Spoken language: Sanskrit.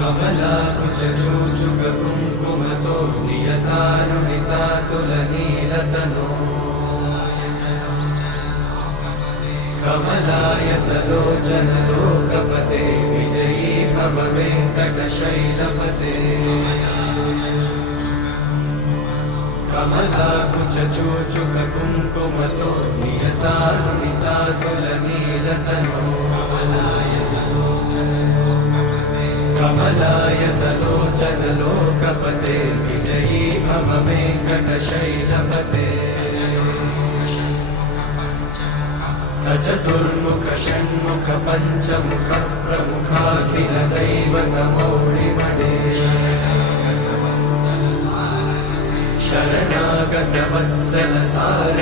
कमलाकुचूचुककुङ्कुमतो नियतारुणितातुलनीलतनो कमलायतलोचनलोकपते विजयी भव वेङ्कटशैलपते कमलाकुचूचुककुङ्कुमतो नियतारुणितातुलनीलतनो कमलायतलोचनलोकपते विजयी भव वेङ्कटशैलपते सचतुर्मुख षण्मुख पञ्चमुख प्रमुखाखिलदैवतमौलिमणे शरणागतवत्सल सार